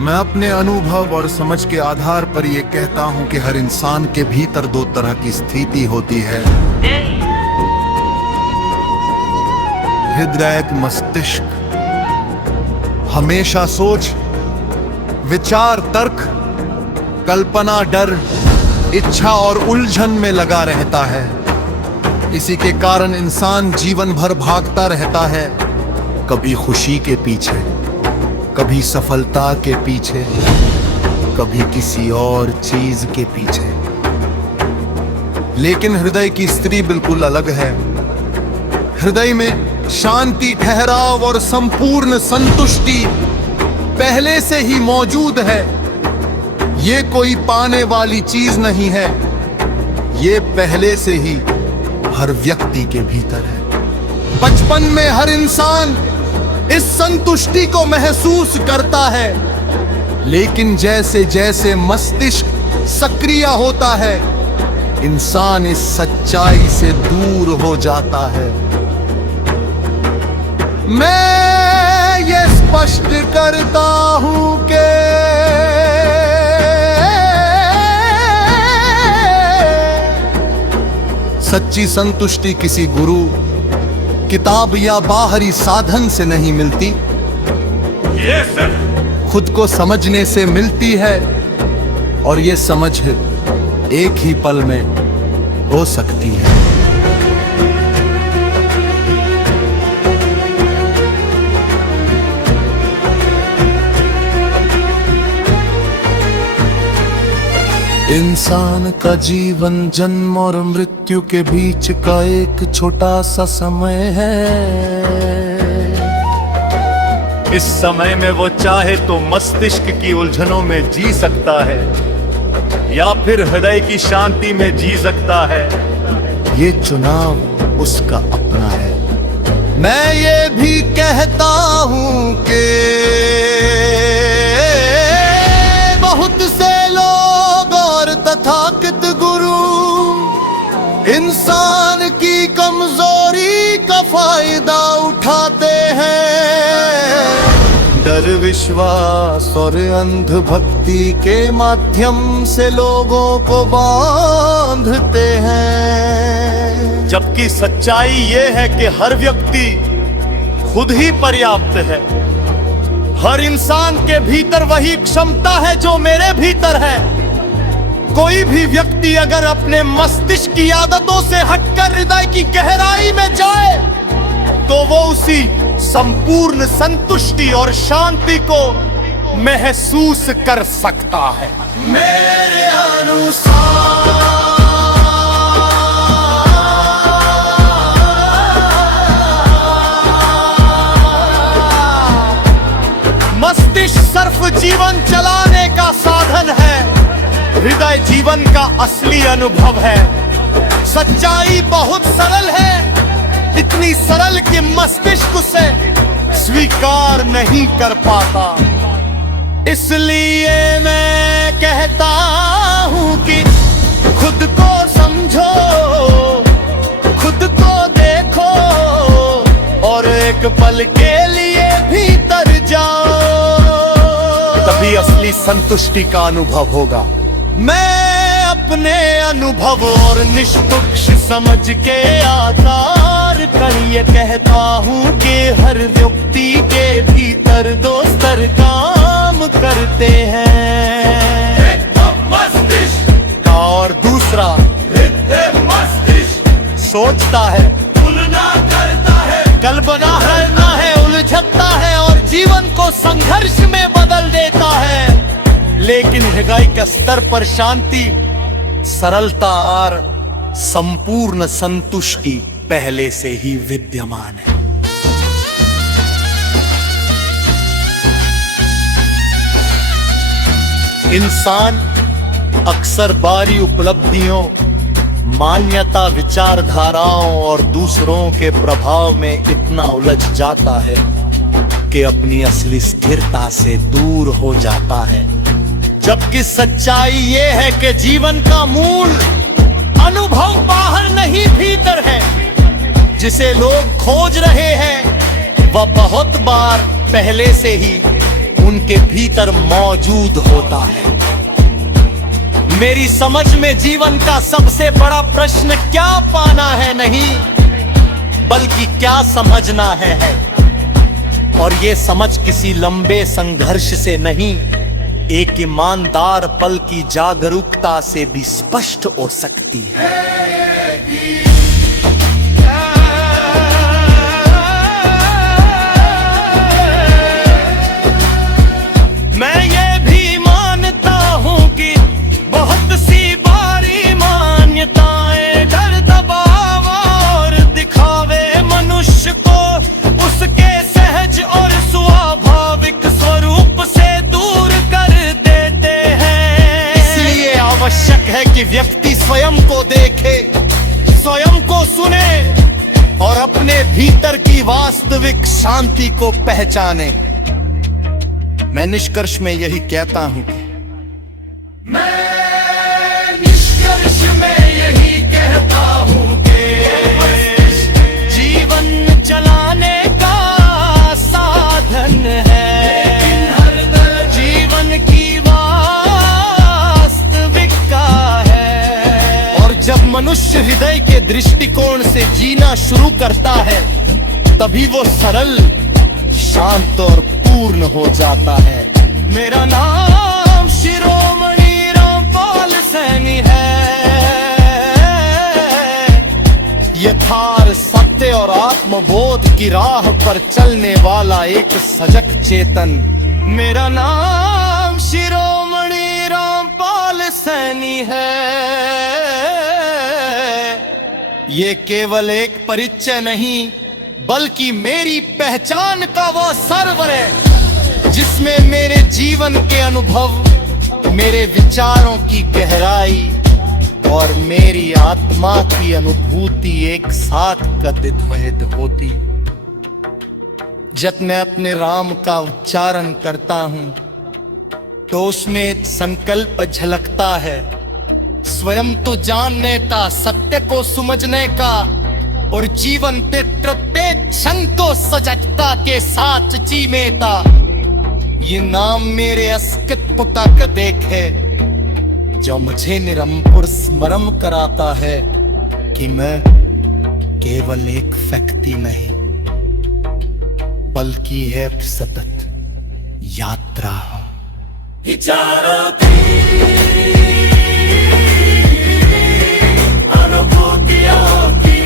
मैं अपने अनुभव और समझ के आधार पर ये कहता हूँ कि हर इंसान के भीतर दो तरह की स्थिति होती है। हृदय, मस्तिष्क हमेशा सोच, विचार, तर्क, कल्पना, डर, इच्छा और उलझन में लगा रहता है। इसी के कारण इंसान जीवन भर भागता रहता है, कभी खुशी के पीछे, कभी सफलता के पीछे, कभी किसी और चीज के पीछे। लेकिन हृदय की स्त्री बिल्कुल अलग है। हृदय में शांति, ठहराव और संपूर्ण संतुष्टि पहले से ही मौजूद है। ये कोई पाने वाली चीज नहीं है, ये पहले से ही हर व्यक्ति के भीतर है। बचपन में हर इंसान इस संतुष्टि को महसूस करता है, लेकिन जैसे जैसे मस्तिष्क सक्रिय होता है, इंसान इस सच्चाई से दूर हो जाता है। मैं ये स्पष्ट करता हूं कि सच्ची संतुष्टि किसी गुरु, किताब या बाहरी साधन से नहीं मिलती, खुद को समझने से मिलती है। और ये समझ एक ही पल में हो सकती है। इंसान का जीवन जन्म और मृत्यु के बीच का एक छोटा सा समय है। इस समय में वो चाहे तो मस्तिष्क की उलझनों में जी सकता है या फिर हृदय की शांति में जी सकता है। ये चुनाव उसका अपना है। मैं ये भी कहता हूं कि बहुत से लोग और तथाकथित गुरु इंसान की कमजोरी का फायदा उठाते हैं। डर, विश्वास और अंधभक्ति के माध्यम से लोगों को बांधते हैं। जबकि सच्चाई ये है कि हर व्यक्ति खुद ही पर्याप्त है। हर इंसान के भीतर वही क्षमता है जो मेरे भीतर है। कोई भी व्यक्ति अगर अपने मस्तिष्क की आदतों से हटकर हृदय की गहराई में जाए तो वो उसी संपूर्ण संतुष्टि और शांति को महसूस कर सकता है। मेरे अनुसार मस्तिष्क सिर्फ जीवन चलाने का साधन है, हृदय जीवन का असली अनुभव है। सच्चाई बहुत सरल है, इतनी सरल कि मस्तिष्क उसे स्वीकार नहीं कर पाता। इसलिए मैं कहता हूं कि खुद को समझो, खुद को देखो और एक पल के लिए भीतर जाओ, तभी असली संतुष्टि का अनुभव होगा। मैं अपने अनुभव और निष्पक्ष समझ के आधार पर ये कहता हूँ कि हर व्यक्ति के भीतर दो स्तर काम करते हैं। एक तो मस्तिष्क और दूसरा मस्तिष्क सोचता है, तुलना करता है, कल्पना करता है, उलझता है और जीवन को संघर्ष में बदल देता है। लेकिन हृदय के स्तर पर शांति, सरलता और संपूर्ण संतुष्टि पहले से ही विद्यमान है। इंसान अक्सर बाहरी उपलब्धियों, मान्यता, विचारधाराओं और दूसरों के प्रभाव में इतना उलझ जाता है कि अपनी असली स्थिरता से दूर हो जाता है। जबकि सच्चाई ये है कि जीवन का मूल अनुभव बाहर नहीं भीतर है। जिसे लोग खोज रहे हैं वह बहुत बार पहले से ही उनके भीतर मौजूद होता है। मेरी समझ में जीवन का सबसे बड़ा प्रश्न क्या पाना है नहीं, बल्कि क्या समझना है। और ये समझ किसी लंबे संघर्ष से नहीं, एक ईमानदार पल की जागरूकता से भी स्पष्ट हो सकती है। मैं ये भी मानता हूं कि बहुत सी बारी मान्यताएं डर दबाव और दिखावे मनुष्य को उसके सहज और स्वाभाविक स्वरूप से दूर कर देते हैं। इसलिए आवश्यक है कि व्यक्ति स्वयं को देखे, स्वयं को सुने और अपने भीतर की वास्तविक शांति को पहचाने। मैं निष्कर्ष में यही कहता हूं, मैं निष्कर्ष में यही कहता हूँ कि जीवन चलाने का साधन है, जीवन की वास्तविकता है। और जब मनुष्य हृदय के दृष्टिकोण से जीना शुरू करता है, तभी वो सरल, शांत और पूर्ण हो जाता है। मेरा नाम शिरोमणि रामपाल सैनी है। यथार्थ, सत्य और आत्मबोध की राह पर चलने वाला एक सजग चेतन। मेरा नाम शिरोमणि रामपाल सैनी है। ये केवल एक परिचय नहीं, बल्कि मेरी पहचान का वो सर्वर है जिसमें मेरे जीवन के अनुभव, मेरे विचारों की गहराई और मेरी आत्मा की अनुभूति एक साथ कथित होती। जब मैं अपने राम का उच्चारण करता हूं तो उसमें एक संकल्प झलकता है, स्वयं तो जानने का, सत्य को समझने का और जीवन के प्रत्येक क्षण को सजगता के साथ जीने का। ये नाम मेरे अस्तित्व तक देखे, जो मुझे निरंतर स्मरण कराता है कि मैं केवल एक व्यक्ति नहीं, बल्कि एक सतत यात्रा हूं। विचारों की, अनुभूतियों की